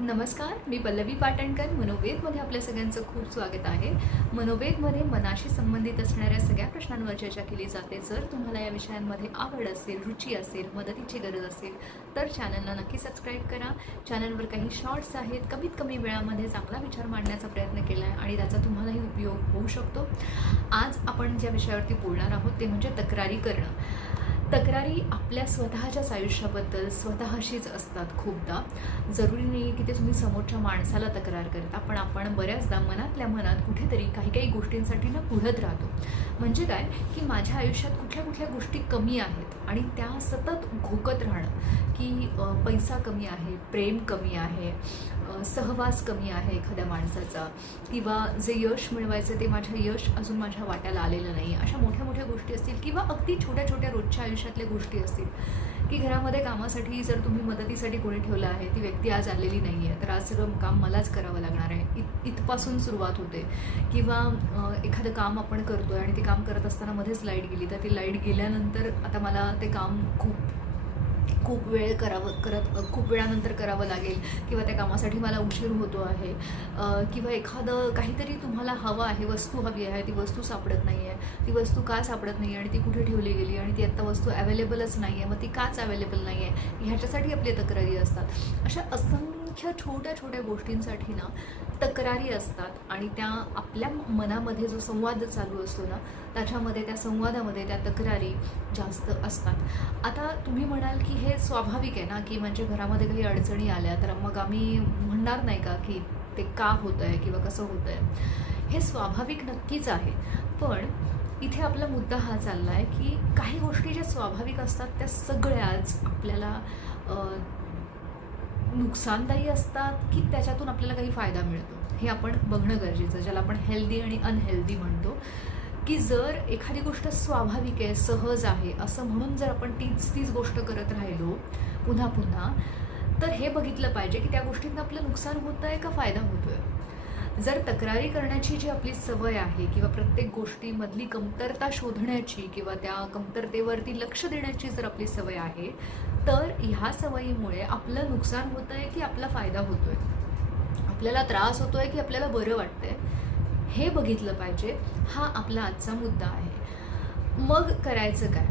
नमस्कार मी पल्लवी पाटणकर मनोवेदमध्ये आपल्या सगळ्यांचं खूप स्वागत आहे. मनोवेदमध्ये मनाशी संबंधित असणाऱ्या सगळ्या प्रश्नांवर चर्चा केली जाते. जर तुम्हाला या विषयांमध्ये आवड असेल रुची असेल मदतीची गरज असेल तर चॅनलला नक्की सबस्क्राईब करा. चॅनलवर काही शॉर्ट्स आहेत. कमीत कमी वेळामध्ये चांगला विचार मांडण्याचा प्रयत्न केला आहे आणि त्याचा तुम्हालाही उपयोग होऊ शकतो. आज आपण ज्या विषयावरती बोलणार आहोत ते म्हणजे तक्रारी करणं तक्रारी आपल्या स्वतःच्याच आयुष्याबद्दल स्वतःशीच असतात खूपदा. जरुरी नाही की ते तुम्ही समोरच्या माणसाला तक्रार करता पण आपण बऱ्याचदा मनातल्या मनात कुठेतरी काही काही गोष्टींसाठी ना पुढत राहतो. म्हणजे काय? की माझ्या आयुष्यात कुठल्या कुठल्या गोष्टी कमी आहेत आणि त्या सतत घोकत राहणं. की पैसा कमी आहे प्रेम कमी आहे सहवास कमी आहे एखाद्या माणसाचा किंवा जे यश मिळवायचं ते माझ्या यश अजून माझ्या वाट्याला आलेलं नाही अशा मोठ्या मोठ्या गोष्टी असतील किंवा अगदी छोट्या छोट्या रोजच्या आयुष्यातल्या गोष्टी असतील की घरामध्ये कामासाठी जर तुम्ही मदतीसाठी कोणी ठेवलं आहे ती व्यक्ती आज आलेली नाही आहे तर आज सगळं काम मलाच करावं लागणार आहे. इत इथपासून सुरुवात होते. किंवा एखादं काम आपण करतो आहे आणि ते काम करत असताना मध्येच लाइट गेली तर ती लाइट गेल्यानंतर आता मला ते काम खूप खूप वेळ करावं करत खूप वेळानंतर करावं लागेल किंवा त्या कामासाठी मला उशीर होतो आहे. किंवा एखादं काहीतरी तुम्हाला हवं आहे वस्तू हवी आहे ती वस्तू सापडत नाही आहे ती वस्तू का सापडत नाही आहे आणि ती कुठे ठेवली गेली आणि ती आत्ता वस्तू अवेलेबलच नाही आहे मग ती काच अवेलेबल नाही आहे ह्याच्यासाठी आपल्या तक्रारी असतात. अशा असंख्य छोट्या छोट्या गोष्टींसाठी ना तक्रारी असतात आणि त्या आपल्या मनामध्ये जो संवाद चालू असतो ना त्याच्यामध्ये त्या संवादामध्ये त्या तक्रारी जास्त असतात. आता तुम्ही म्हणाल की हे स्वाभाविक आहे ना की म्हणजे घरामध्ये काही अडचणी आल्या तर मग आम्ही म्हणणार नाही का की ते का होतं आहे किंवा कसं होतं आहे हे स्वाभाविक नक्कीच आहे. पण इथे आपला मुद्दा हा चालला आहे की काही गोष्टी ज्या स्वाभाविक असतात त्या सगळ्याच आपल्याला नुकसानदायी असतात की त्याच्यातून आपल्याला काही फायदा मिळतो? हे आपण बघणं गरजेचं ज्याला आपण हेल्दी आणि अनहेल्दी म्हणतो. की जर एखादी गोष्ट स्वाभाविक आहे सहज आहे असं म्हणून जर आपण तीच तीच गोष्ट करत राहिलो पुन्हा पुन्हा तर हे बघितलं पाहिजे की त्या गोष्टींना आपलं नुकसान होतं आहे का फायदा होतो आहे जर तक्रारी करण्याची जी आपली सवय आहे किंवा प्रत्येक गोष्टीमधली कमतरता शोधण्याची किंवा त्या कमतरतेवरती लक्ष देण्याची जर आपली सवय आहे तर ह्या सवयीमुळे आपलं नुकसान होतं आहे की आपला फायदा होतो आहे आपल्याला त्रास होतो आहे की आपल्याला बरं वाटतंय? हे बघितलं पाहिजे. हा आपला आजचा मुद्दा आहे. मग करायचं काय?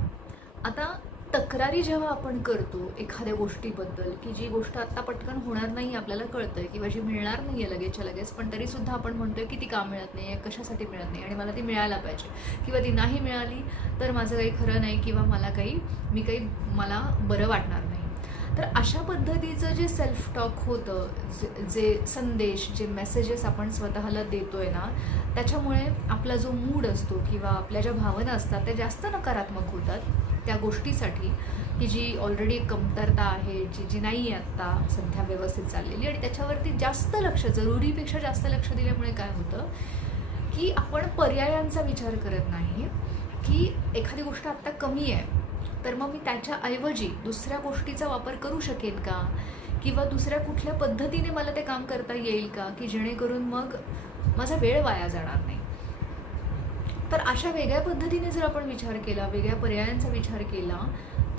आता तक्रारी जेव्हा आपण करतो एखाद्या गोष्टीबद्दल की जी गोष्ट आत्ता पटकन होणार नाही आपल्याला कळतंय किंवा जी मिळणार नाही आहे लगेचच्या लगेच पण तरीसुद्धा आपण म्हणतोय की ती का मिळत नाही आहे कशासाठी मिळत नाही आणि मला ती मिळायला पाहिजे. किंवा ती नाही मिळाली तर माझं काही खरं नाही किंवा मला काही मी काही मला बरं वाटणार नाही. तर अशा पद्धतीचं जे सेल्फ टॉक होतं जे- जे संदेश जे मेसेजेस आपण स्वतःला देतोय ना त्याच्यामुळे आपला जो मूड असतो किंवा आपल्या ज्या भावना असतात त्या जास्त नकारात्मक होतात. त्या गोष्टीसाठी की जी ऑलरेडी एक कमतरता आहे जी जी नाही आहे आत्ता सध्या व्यवस्थित चाललेली आणि त्याच्यावरती जास्त लक्ष जरुरीपेक्षा जास्त लक्ष दिल्यामुळे काय होतं की आपण पर्यायांचा विचार करत नाही की एखादी गोष्ट आत्ता कमी आहे तर मग मी त्याच्याऐवजी दुसऱ्या गोष्टीचा वापर करू शकेन का? किंवा दुसऱ्या कुठल्या पद्धतीने मला ते काम करता येईल का? की जेणेकरून मग माझा वेळ वाया जाणार नाही. तर अशा वेगळ्या पद्धतीने जर आपण विचार केला वेगळ्या पर्यायांचा विचार केला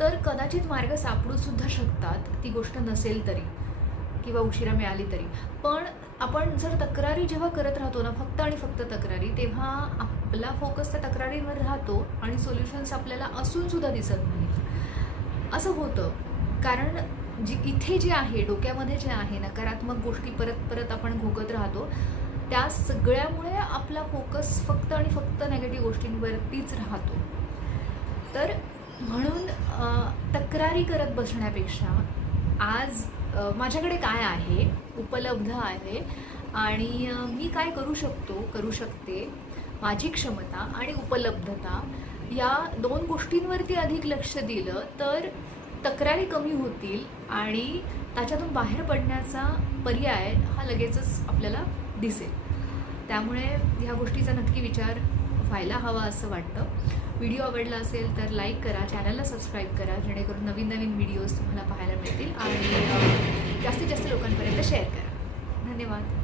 तर कदाचित मार्ग सापडूसुद्धा शकतात. ती गोष्ट नसेल तरी किंवा उशिरा मिळाली तरी. पण आपण जर तक्रारी जेव्हा करत राहतो ना फक्त आणि फक्त तक्रारी तेव्हा आपला फोकस त्या तक्रारींवर राहतो आणि सोल्युशन्स आपल्याला असूनसुद्धा दिसत नाही. असं होतं. कारण जी इथे जे आहे डोक्यामध्ये जे आहे नकारात्मक गोष्टी परत परत आपण घोकत राहतो. त्या सगळ्यामुळे आपला फोकस फक्त आणि फक्त नेगेटिव्ह गोष्टींवरतीच राहतो. तर म्हणून तक्रारी करत बसण्यापेक्षा आज माझ्याकडे काय आहे उपलब्ध आहे आणि मी काय करू शकतो करू शकते माझी क्षमता आणि उपलब्धता या दोन गोष्टींवरती अधिक लक्ष दिलं तर तक्रारी कमी होतील आणि त्याच्यातून बाहेर पडण्याचा पर्याय हा लगेचच आपल्याला दिसेल. त्यामुळे ह्या गोष्टीचा नक्की विचार व्हायला हवा असं वाटतं. व्हिडिओ आवडला असेल तर लाईक करा चॅनलला सबस्क्राईब करा जेणेकरून नवीन नवीन व्हिडिओज तुम्हाला पाहायला मिळतील आणि जास्तीत जास्त लोकांपर्यंत शेअर करा. धन्यवाद.